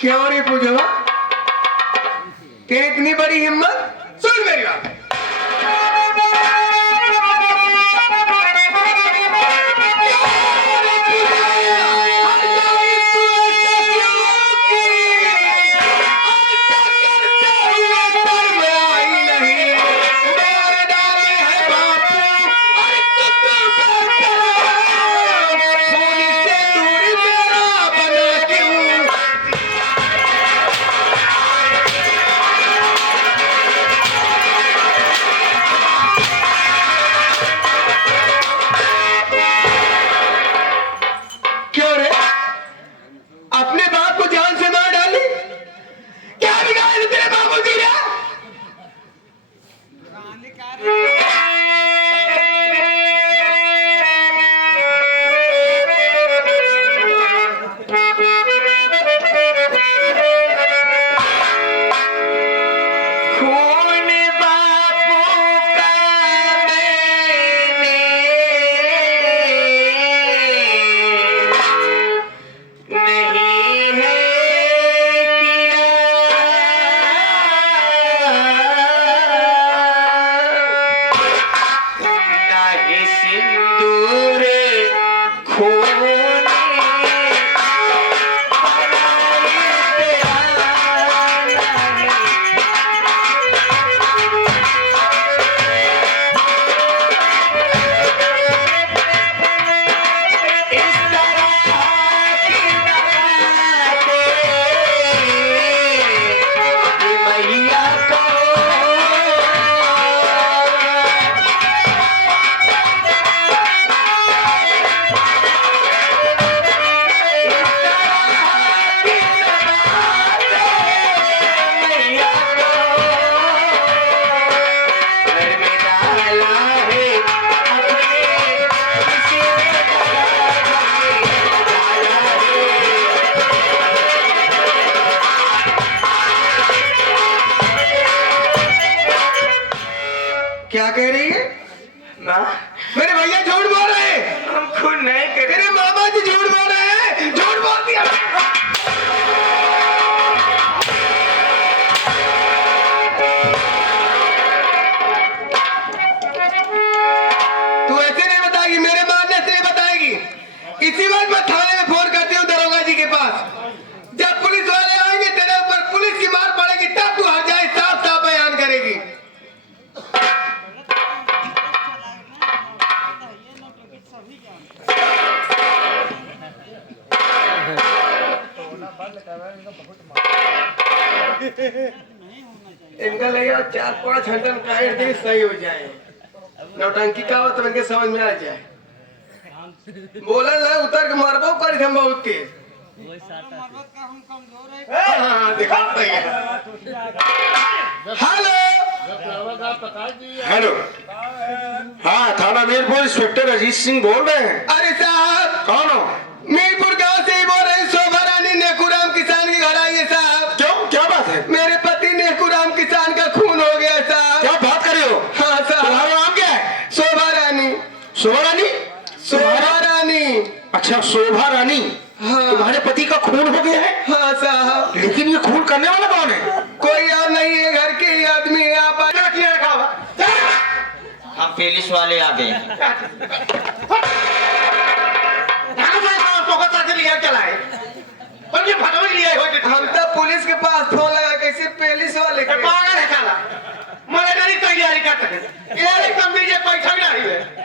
क्यों रे पूजवा, तेरी इतनी बड़ी हिम्मत? सुन मेरी बात। क्या कह रही है? माँ, मेरे भैया झूठ बोल रहे हैं। हम खुद नहीं कर रहे। तेरे मामा जी झूठ बोल रहे हैं। झूठ बोल दिया। तू ऐसे नहीं बताएगी, मेरे मारने से नहीं बताएगी। इसी बात मैं थाने में फोन करती हूँ दरोगा जी के पास। जब पुलिस वाले आएंगे तेरे ऊपर पुलिस की मार पड़ेगी, तब तू हर जाए साफ साफ बयान करेगी। इनका लगे 4-5 घंटा काट दे सही हो जाए। नौटंकी का हो तो इनके समझ में आ जाए। बोला ना उतर के मारबो कर हम बहुत के। हाँ दिखाता ही है। हेलो हेलो, हाँ थाना मीरपुर इंस्पेक्टर अजीत सिंह बोल रहे हैं। अरे साहब, कौन हो? मीरपुर गांव से ही बोल रहे हैं। शोभा रानी नेकुराम किसान के घर आई है साहब। क्यों, क्या बात है? मेरे पति नेकुराम किसान का खून हो गया साहब। क्या बात कर रहे हो? हाँ साहब। तुम्हारा नाम क्या है? शोभा रानी। शोभा रानी? शोभा रानी। अच्छा, शोभा रानी। हाँ। तुम्हारे पति का खून हो गया है? हाँ साहब। लेकिन ये खून करने वाला कौन है? कोई और नहीं है, घर के ही आदमी है। आप किया रखा हुआ? हम पुलिस वाले आ गए। हम तो पुलिस के पास फोन लगा, कैसे पुलिस वाले के?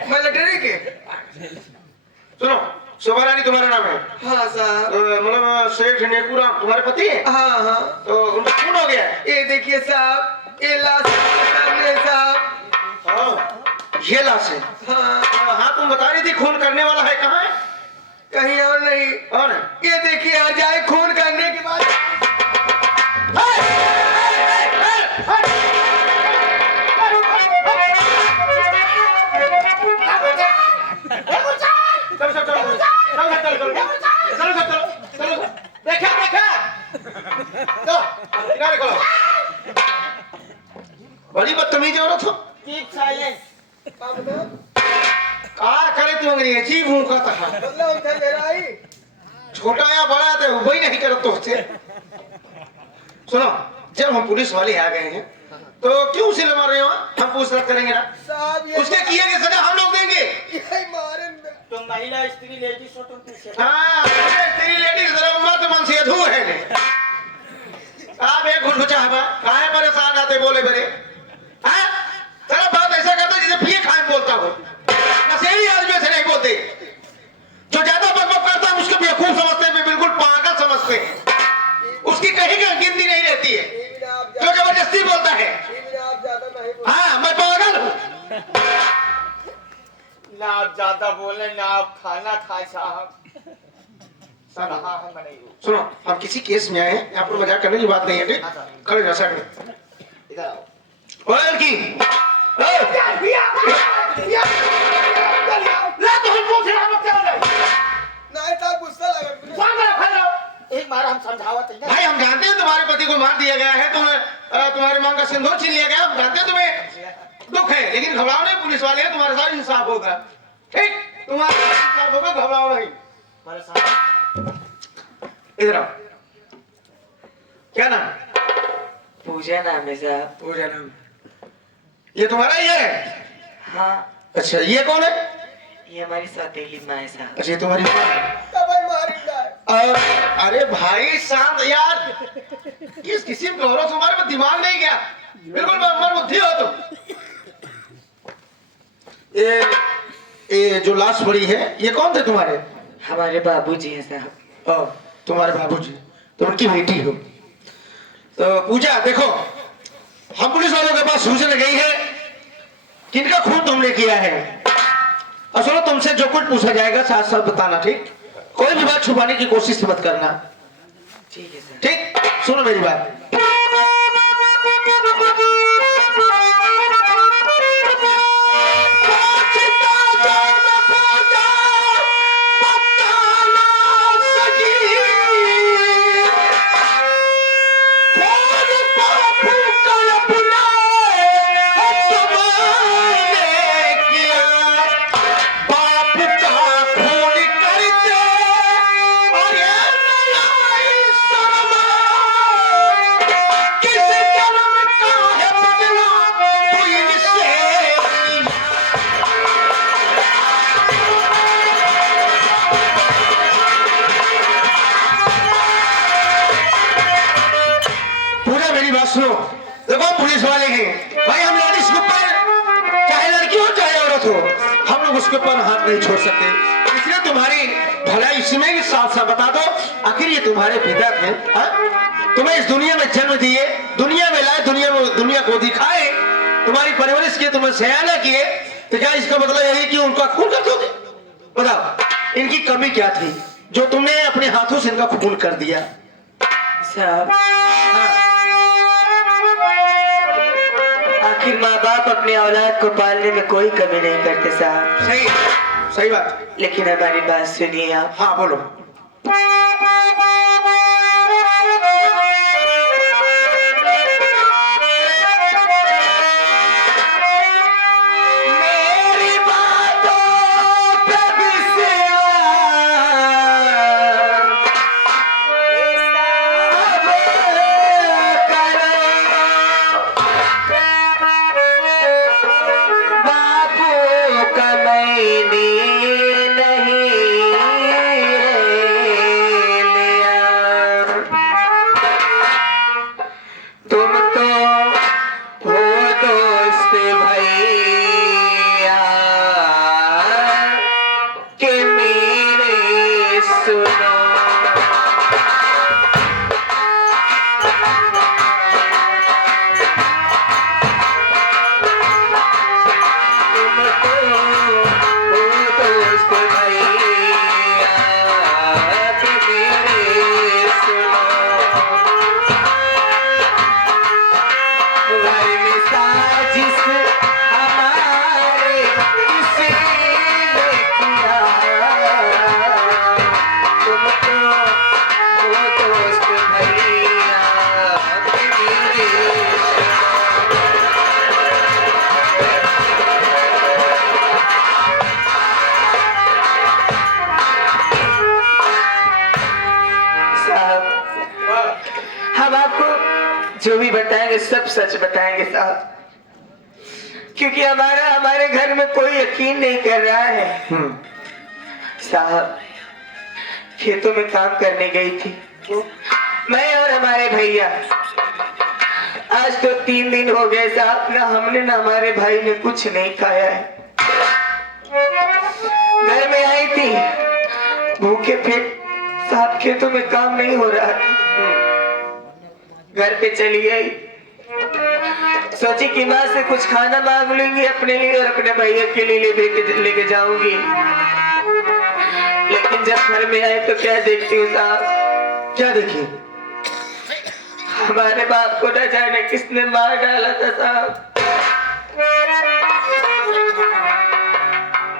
मिलिट्री के। सुनो, शोभा रानी तुम्हारा नाम है? हाँ साहब। मतलब सेठ नेकुराम तुम्हारे पति है? हाँ हाँ। तो उनका खून हो गया है? ये देखिए साहब, ये लाश सामने साहब। हाँ, ये लाश है। हाँ हाँ, तुम बता रही थी खून करने वाला है कहाँ है? कहीं और नहीं। कौन है? ये देखिए, हर जाए खून करने के बाद बड़ी बदतमीज औरत हो। क्या करे तू अंग्रेजी अजीब हूँ का था। मतलब उनसे मेरा ही छोटा या बड़ा तो वही नहीं करत तो से सुनो, जब हम पुलिस वाले आ गए हैं तो क्यों उसे मार रहे हो? हम पूछताछ करेंगे ना। साहब ये उसके किए की सजा हम लोग देंगे। यही मारेंगे। तुम महिला स्त्री लेडीज हो, तुम किसे? हाँ, तेरी लेडीज मर्द मन से अधू है। आप एक घुटघुचा हवा काहे परेशान आते बोले बरे? हाँ, सारा बात ऐसा करता जैसे पिए खाए बोलता हो। नशेड़ी आदमी से नहीं बोलते। जो ज्यादा बकबक करता है उसको बेवकूफ समझते हैं, बिल्कुल पागल समझते हैं। उसकी कहीं की गिनती नहीं रहती है। जो जबरदस्ती बोलता है, आप ज्यादा नहीं बोल। हाँ मैं पागल हूँ। ना आप ज्यादा बोले ना आप खाना खाए साहब। सुनो, हाँ हम नहीं हो। सुनो, हम किसी केस में आए हैं, यहाँ पर मजाक करने की बात नहीं है, ठीक? खड़े रहो, साइड में। इधर आओ। ओए लड़की, नहीं साहब गुस्सा लगा। एक बार हम समझावत है ना। भाई हम जानते हैं तुम्हारे पति को मार दिया गया है, तुम्हारे मांग का सिंदूर छीन लिया गया, हम जानते हैं तुम्हें दुख है, लेकिन घबराओ नहीं, पुलिस वाले हैं, तुम्हारे साथ इंसाफ होगा, ठीक? तुम्हारे साथ इंसाफ होगा, घबराओ नहीं। इधर आओ। क्या नाम? पूजा नाम है साहब। पूजा नाम। ये तुम्हारा ये है? हाँ, अच्छा, ये कौन है? ये हमारी सौतेली माँ है साहब। अच्छा, ये तुम्हारी माँ है। तब भाई मारेंगे। अरे भाई शांत यार, किस किसी गौरव तुम्हारे में दिमाग नहीं गया, बिल्कुल मर बुद्धि हो तुम। ये जो लाश पड़ी है ये कौन थे तुम्हारे? हमारे बाबूजी हैं साहब। तुम्हारे बाबूजी, तुम उनकी बेटी हो। तो पूजा देखो, हम पुलिस वालों के पास सूचना गई है किनका खून तुमने किया है, और सुनो तुमसे जो कुछ पूछा जाएगा साथ साथ बताना, ठीक? कोई भी बात छुपाने की कोशिश मत करना, ठीक है सर। ठीक? सुनो मेरी बात। सुनो, देखो पुलिस वाले हैं भाई, हम लेडीज के ऊपर चाहे लड़की हो चाहे औरत हो, हम लोग उसके ऊपर हाथ नहीं छोड़ सकते, इसलिए तुम्हारी भलाई इसमें साफ साफ बता दो, आखिर ये तुम्हारे पिता थे, तुम्हें इस दुनिया में जन्म दिए, दुनिया में लाए, दुनिया को दिखाए, तुम्हारी परवरिश किए, तुम्हें सयाना किए, तो क्या इसका मतलब यही कि उनका खून कर दोगे? बताओ इनकी कमी क्या थी जो तुमने अपने हाथों से इनका खून कर दिया? साहब, आखिर माँ बाप अपने औलाद को पालने में कोई कमी नहीं करते साहब। सही, सही बात। लेकिन हमारी बात सुनिए आप। हाँ बोलो। हम आपको जो भी बताएंगे सब सच बताएंगे साहब, क्योंकि हमारे घर में कोई यकीन नहीं कर रहा है। साहब खेतों में काम करने गई थी मैं और हमारे भैया। आज तो 3 दिन हो गए साहब, ना हमने ना हमारे भाई ने कुछ नहीं खाया है। घर में आई थी भूखे पेट साहब, खेतों में काम नहीं हो रहा था। घर पे चली आई, सोची कि माँ से कुछ खाना मांग लूंगी अपने लिए और अपने भैया के लिए लेके जाऊंगी। लेकिन जब घर में आए तो क्या देखती हूँ साहब? क्या देखी? हमारे बाप को न जाने किसने मार डाला था साहब।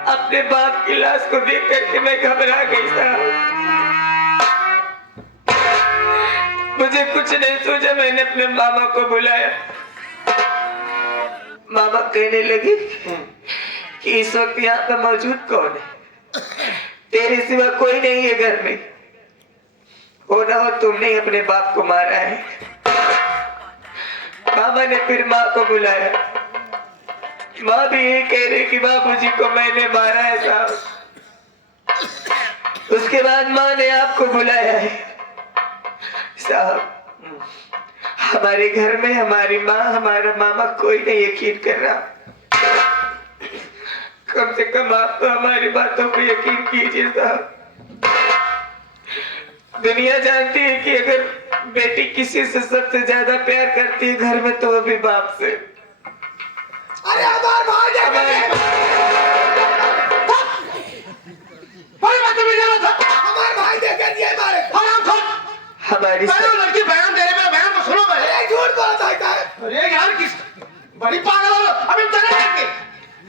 अपने बाप की लाश को देख करके मैं घबरा गई साहब। मुझे कुछ नहीं सूझा, मैंने अपने मामा को बुलाया। मामा कहने लगी कि इस वक्त यहाँ पे मौजूद कौन है? तेरे सिवा कोई नहीं है घर में। हो ना हो तुमने अपने बाप को मारा है। मामा ने फिर माँ को बुलाया। माँ भी यही कह रही कि बाबूजी को मैंने मारा है साहब। उसके बाद माँ ने आपको बुलाया है साहब। हमारे घर में हमारी माँ हमारा मामा कोई नहीं यकीन कर रहा। कम से कम आप तो हमारी बातों को यकीन कीजिए साहब। दुनिया जानती है कि अगर बेटी किसी से सबसे ज्यादा प्यार करती है घर में तो वो भी बाप से। अरे हमारे भाई हमारे भाई देखे दिए हमारे हमारी लड़की बहन तेरे में बहन को सुनो। अरे झूठ बोलता है। अरे यार किस बड़ी पागल हो अभी चले जाएंगे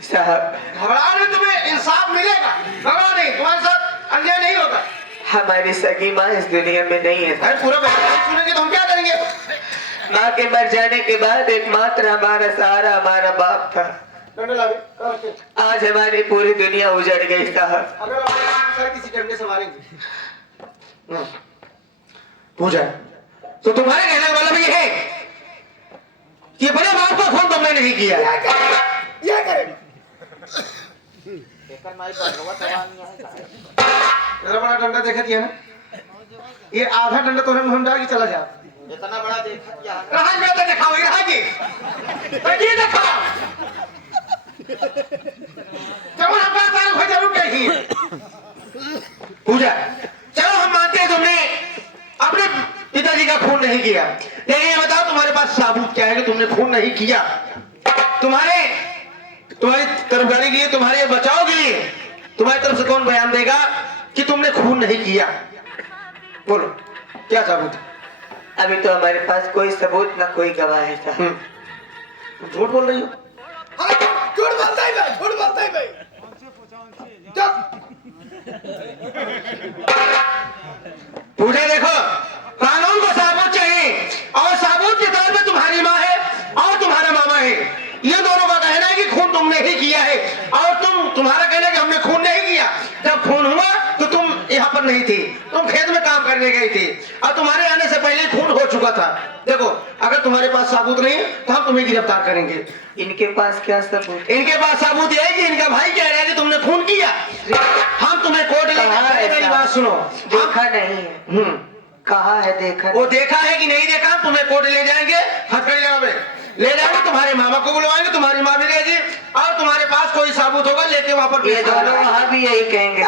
साहब। घबरा नहीं, तुम्हें इंसाफ मिलेगा। घबरा नहीं, तुम्हारे साथ अन्याय नहीं होगा। हमारी सगी माँ इस दुनिया में नहीं है। अरे पूरा बहन सुनेंगे तो हम क्या करेंगे? माँ के मर जाने के बाद एकमात्र हमारा सहारा हमारा बाप था। आज हमारी पूरी दुनिया उजड़ गई साहब। अगर किसी डंडे से मारेंगे। पूजा तो तुम्हारे कहने वाला भी है कि बड़े बाप का खून तुमने नहीं किया। ये करेगा इतना बड़ा डंडा देखा दिया ना, ये आधा डंडा तो हम डाल के चला जा। इतना बड़ा देखा क्या? रहा मैं तो दिखाओ रहा जी ये दिखाओ जब हम बात आए हो जरूर कही। पूजा चलो हम मानते हैं तुमने अपने पिताजी का खून नहीं किया, लेकिन ये बताओ तुम्हारे पास सबूत क्या है कि तुमने खून नहीं किया? तुम्हारी तरफ गाड़ी के लिए, तुम्हारे बचाव के लिए तुम्हारी तरफ से कौन बयान देगा कि तुमने खून नहीं किया? बोलो क्या सबूत? अभी तो हमारे पास कोई सबूत ना कोई गवाह है साहब। झूठ बोल रही हो? झूठ बोलता है भाई, झूठ बोलता है भाई। पूजा देखो कानून को सबूत चाहिए और सबूत के तौर पे तुम्हारी माँ है और तुम्हारा मामा है। ये दोनों का कहना है कि खून तुमने ही किया है और तुम्हारा कहना है कि हमने खून नहीं किया। जब खून हुआ तो तुम यहाँ पर नहीं थी, तुम खेत में काम करने गई थी और तुम्हारे आने से पहले खून हो चुका था। देखो अगर तुम्हारे पास सबूत नहीं तो हम तुम्हें गिरफ्तार करेंगे। इनके पास क्या सबूत? इनके पास सबूत है कि इनका भाई कह रहा है कि तुमने खून किया। हम तुम्हें कोर्ट ले जाएंगे। मेरी बात सुनो, देखा नहीं है। कहा है देखा? वो देखा है कि नहीं देखा, तुम्हें कोर्ट ले जाएंगे, हथकड़िया में ले जाएंगे, तुम्हारे मामा को बुलवाएंगे, तुम्हारी माँ भी रहेगी और तुम्हारे पास कोई सबूत होगा लेके वहां पर ये दोनों वहाँ भी यही कहेंगे।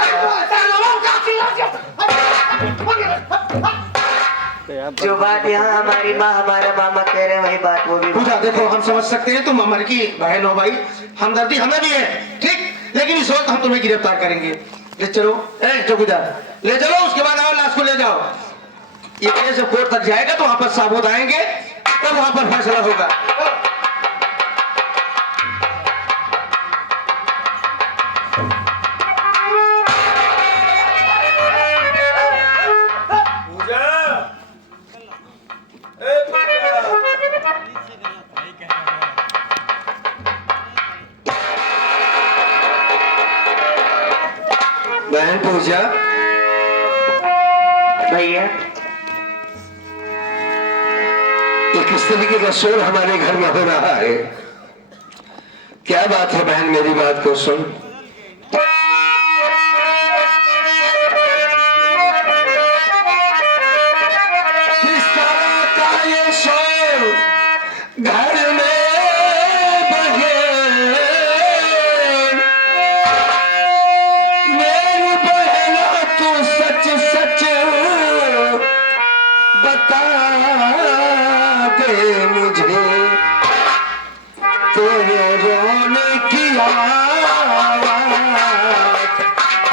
जो बात यहाँ हमारी माँ हमारा मामा कह रहे हैं वही बात वो भी। पूजा देखो हम समझ सकते हैं तुम अमर की बहन हो भाई, हमदर्दी हमें भी है ठीक, लेकिन इस वक्त हम तुम्हें गिरफ्तार करेंगे। ले चलो चौकीदार ले चलो, उसके बाद आओ लाश को ले जाओ। ये केस कोर्ट तक जाएगा तो वहां पर सबूत आएंगे तब वहां पर फैसला होगा। बहन पूजा भैया ये किस तरीके का शोर हमारे घर में हो रहा है? क्या बात है बहन, मेरी बात को सुन। किस तरह का ये शोर घर में बहे, मेरी बहना तू सच सच बता दे मुझे, तेरे रोने की आवाज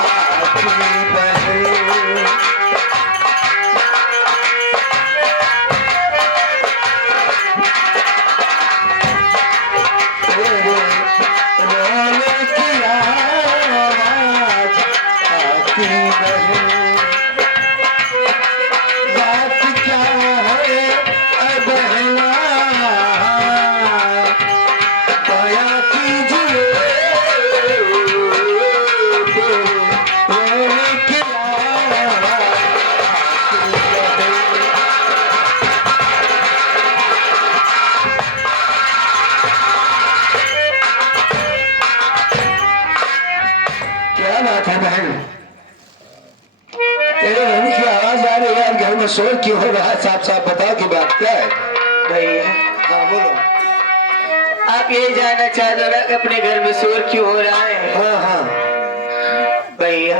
आती बहे। तेरे रोने की आवाज आती बहे। बात क्या है अब बहना, पाया कीजिए रोने की आवाज आती बहे। क्या बात है बहन, तेरे रोने की आवाज आ रही है यार, घर में शोर क्यों हो रहा है? साफ साफ बताओ कि बात क्या है। भैया हाँ बोलो। आप यही जानना चाहते हो ना कि अपने घर में शोर क्यों हो रहा है? हाँ हाँ भैया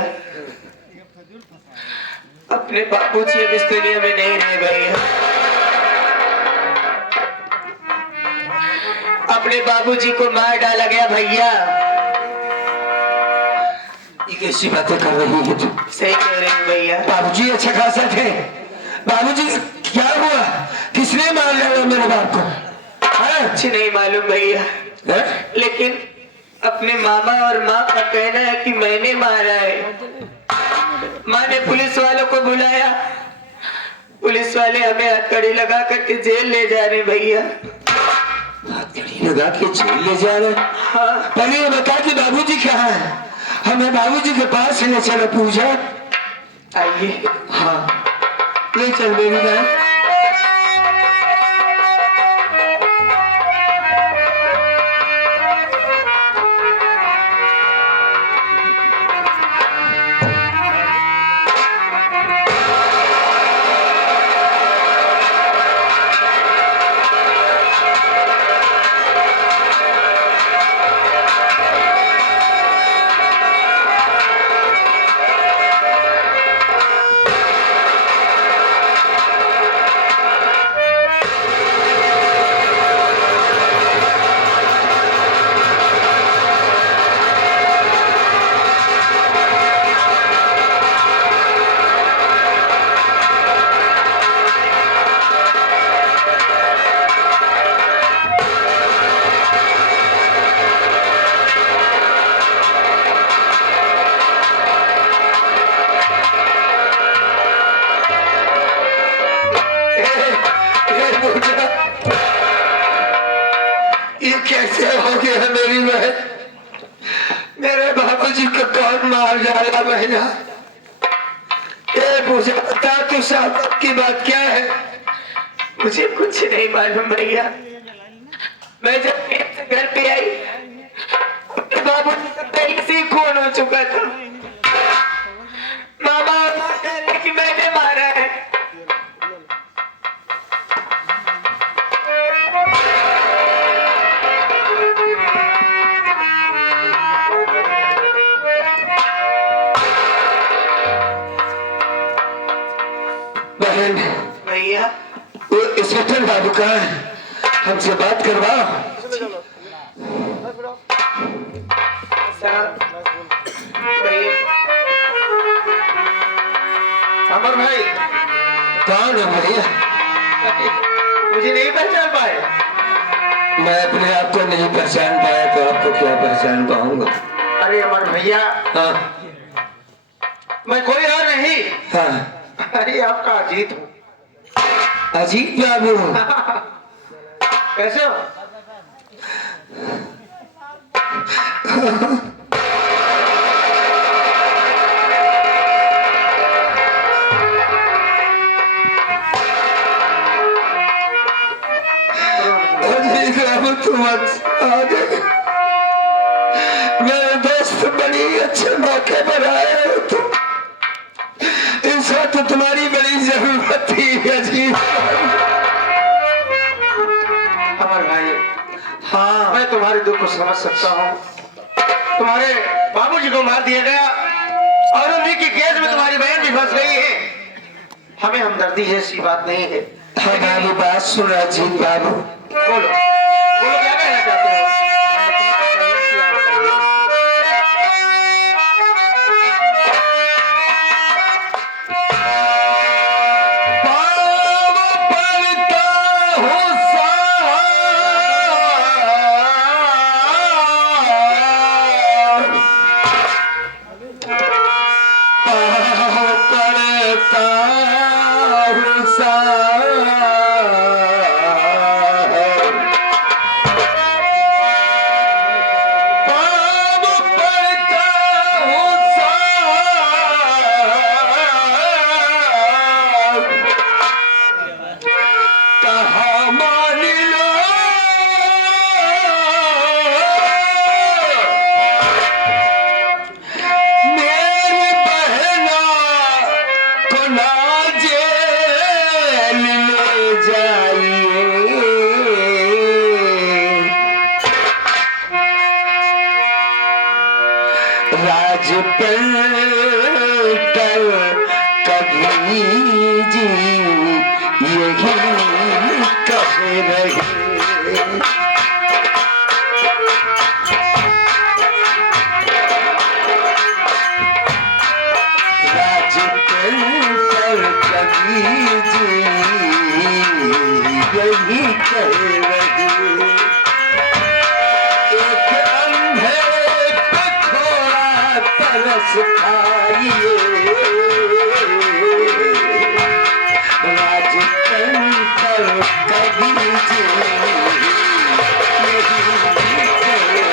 अपने बापूजी अब इस दुनिया में नहीं रहे भैया। अपने बाबूजी को मार डाला गया भैया। ये कैसी बातें कर रही है तू? सही कह रहे हैं भैया। बाबूजी अच्छा खासा थे। बाबूजी क्या हुआ? किसने मार डाला मेरे बाप को? हाँ? कुछ नहीं मालूम भैया, हैं? लेकिन अपने मामा और माँ का कहना है कि मैंने मारा है। माँ ने पुलिस वालों को बुलाया, पुलिस वाले हमें हथकड़ी लगा करके जेल ले जा रहे भैया। हथकड़ी लगा के जेल ले जा रहे? हाँ पहले ये बता कि बाबूजी कहाँ है? हमें बाबूजी के पास ले चलो। पूजा आइए। हाँ ले चल मेरी बहन। ये कैसे हो गया मेरी बहन? मेरे बाबूजी को कौन मार डाला भैया? ये पूछे बता तू साहब की बात क्या है? मुझे कुछ नहीं मालूम भैया। मैं जब घर पे आई बाबू पहले से ही खून हो चुका था। मामा कह रहे कि मैंने मारा है। बहन भैया वो इंस्पेक्टर बाबू कहाँ है? हमसे बात करवाओ। साहब भैया। अमर भाई कौन है भैया? मुझे नहीं पहचान पाए? मैं अपने आप को नहीं पहचान पाया तो आपको क्या पहचान पाऊंगा? अरे अमर भैया, हाँ मैं कोई और नहीं, हाँ अरे आपका अजीत हूँ। अजीत बाबू कैसे हो? आज मेरे दोस्त बड़ी अच्छे मौके पर आए हो तुम, इस वक्त तुम्हारी बड़ी जरूरत थी अजीब। अमर भाई, हाँ मैं तुम्हारे दुख को समझ सकता हूँ। तुम्हारे बाबूजी को मार दिया गया और उन्हीं की केस में तुम्हारी बहन भी फंस गई है। हमें हमदर्दी जैसी बात नहीं है। हाँ बाबू, बात सुन अजीत बाबू। बोलो बोलो, क्या कहना चाहते हो? राज पर कभी जी यही कह रहे, राज पर कभी जी यही कह रहे। एक अंधे पे थोड़ा तरस खाइए, राजतन पर कभी जी यही कह रहे।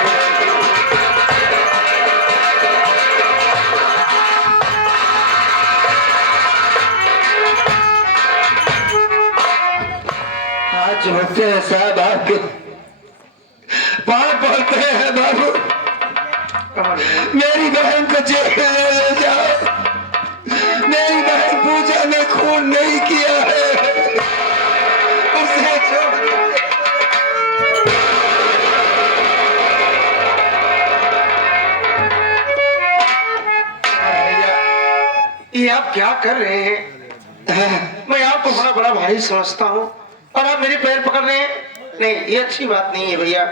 आज होते हैं साहब आपके पार पड़ते हैं बाबू, मेरी बहन को जेल ले जाओ। मेरी बहन पूजा ने खून नहीं किया है, उसे छोड़ दो। ये आप क्या कर रहे हैं? मैं आपको बड़ा बड़ा भाई समझता हूँ और आप मेरे पैर पकड़ रहे हैं। नहीं, ये अच्छी बात नहीं है भैया।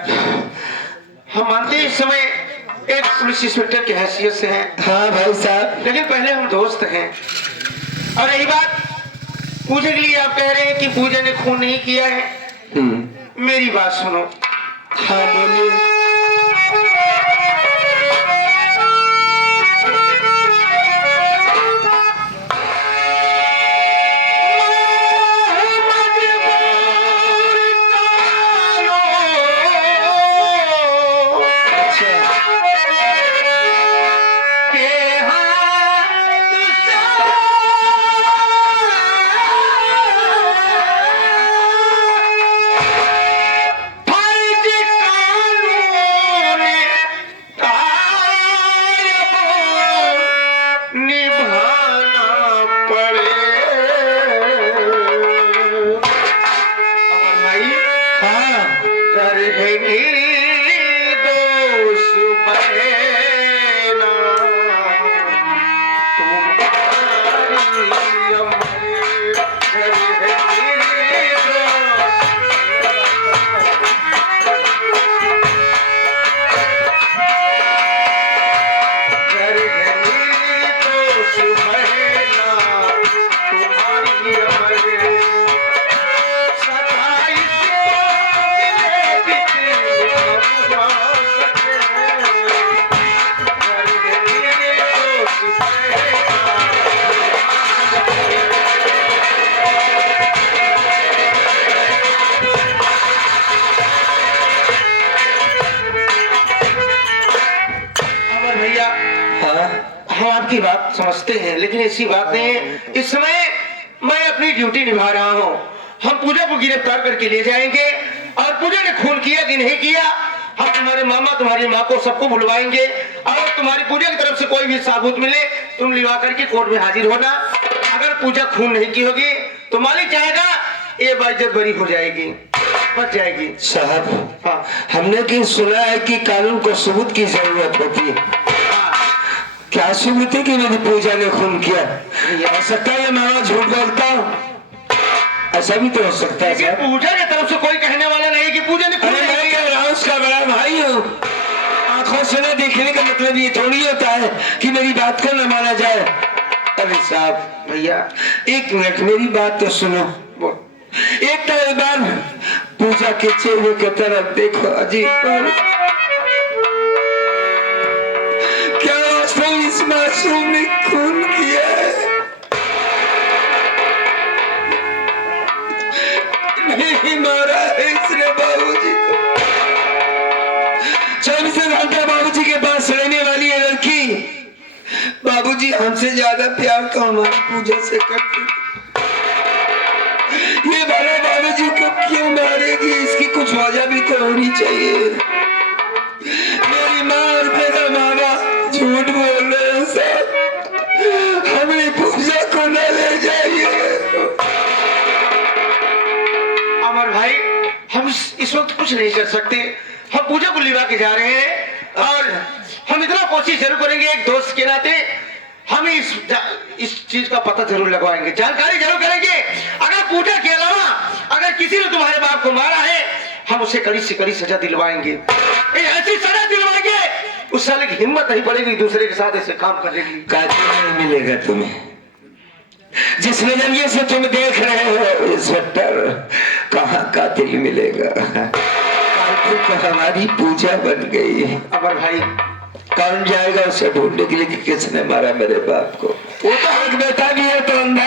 हम मानते हैं इस समय एक पुलिस इंस्पेक्टर की हैसियत से हैं। हाँ भाई साहब, लेकिन पहले हम दोस्त हैं। और यही बात पूजा के लिए आप कह रहे हैं कि पूजा ने खून नहीं किया है। मेरी बात सुनो। हाँ बोलिए। हम आपकी बात समझते हैं, लेकिन ऐसी बात नहीं है। इस समय मैं अपनी ड्यूटी निभा रहा हूँ। हम पूजा को गिरफ्तार करके ले जाएंगे और पूजा ने खून किया कि नहीं किया, हम तुम्हारे मामा तुम्हारी माँ को सबको बुलवाएंगे और तुम्हारी पूजा की तरफ से कोई भी साबूत मिले तुम लिवा करके कोर्ट में हाजिर होना। अगर पूजा खून नहीं की होगी तो मालिक चाहेगा ये बाइज्जत बरी हो जाएगी, बच जाएगी। साहब हाँ हमने कि सुना है कि कानून को सबूत की जरूरत होती है। क्या सबूत है कि मेरी पूजा ने खून किया? हो सकता है मैं झूठ बोलता हूँ, ऐसा भी तो हो सकता है लेकिन साहब। पूजा की तरफ से कोई कहने वाला नहीं कि पूजा ने खून अरे नहीं मैं किया। क्या राउस का बड़ा भाई हूँ, आंखों से न देखने का मतलब ये थोड़ी होता है कि मेरी बात को न माना जाए। अरे साहब भैया एक मिनट मेरी बात तो सुनो। एक तो एक बार पूजा के चेहरे की तरफ देखो अजीब बात। क्या वास्तव में इस मासूम ने खून किया है? नहीं मारा है इसने बाबूजी को। 24 घंटा बाबूजी के पास रहने वाली है लड़की, बाबूजी हमसे ज्यादा प्यार तो हमारी पूजा से करते थे। ये भला बाबूजी को क्यों मारेगी? इसकी कुछ वजह भी तो होनी चाहिए। मेरी माँ और मेरा मामा झूठ बोल रहे हैं साहब, हमें पूजा को न ले जाइए। अमर भाई हम इस वक्त कुछ नहीं कर सकते, हम पूजा को लिवा के जा रहे हैं और हम इतना कोशिश जरूर करेंगे एक दोस्त के नाते हम इस चीज का पता जरूर लगवाएंगे, जानकारी जरूर करेंगे। अगर पूजा के अलावा अगर किसी ने तुम्हारे बाप को मारा है हम उसे कड़ी से कड़ी सजा दिलवाएंगे, ऐसी सजा दिलवाएंगे उस साले की हिम्मत नहीं पड़ेगी दूसरे के साथ ऐसे काम करने की। कातिल नहीं मिलेगा तुम्हें, जिस नजरिए से तुम देख रहे हो इंस्पेक्टर, कहाँ कातिल मिलेगा? कातिल तो हमारी पूजा बन गई। अमर भाई कौन जाएगा उसे ढूंढने के लिए कि किसने मारा मेरे बाप को? वो तो एक बेटा भी है तो अंधा